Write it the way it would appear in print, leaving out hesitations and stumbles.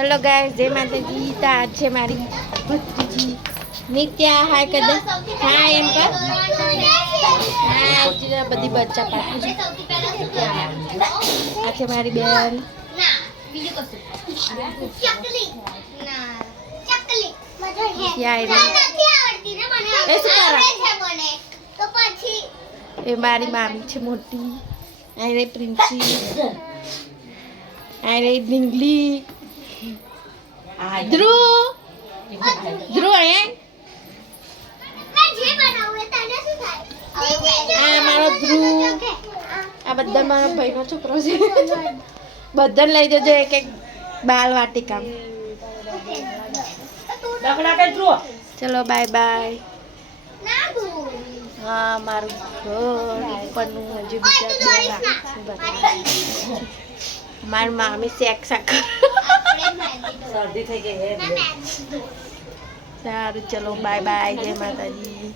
Hello guys, જય માતાજી. તો આજ છે મારી ભત્રીજી નિત્યા. હાય કર દે, હાય એમ કર. હા, બધી બચ્ચા પાડું છું. આ છે મારી બેન. એ મારી મામી છે મોટી. આ રે પ્રિન્સી, આ રે ડિંગલી, ધ્રુવ ધ્રુવ આ મારો ધ્રુવ. આ બધા મારા ભાઈનો છોકરો છે. બધાને લઈ જજો એક એક બાલ વાટિકા. ચલો બાય બાય. હા, મારું ઘર ઉપરનું હજુ બીજા મારી મામી શેક શરદી થઈ ગઈ. સારું, ચલો બાય બાય. જય માતાજી.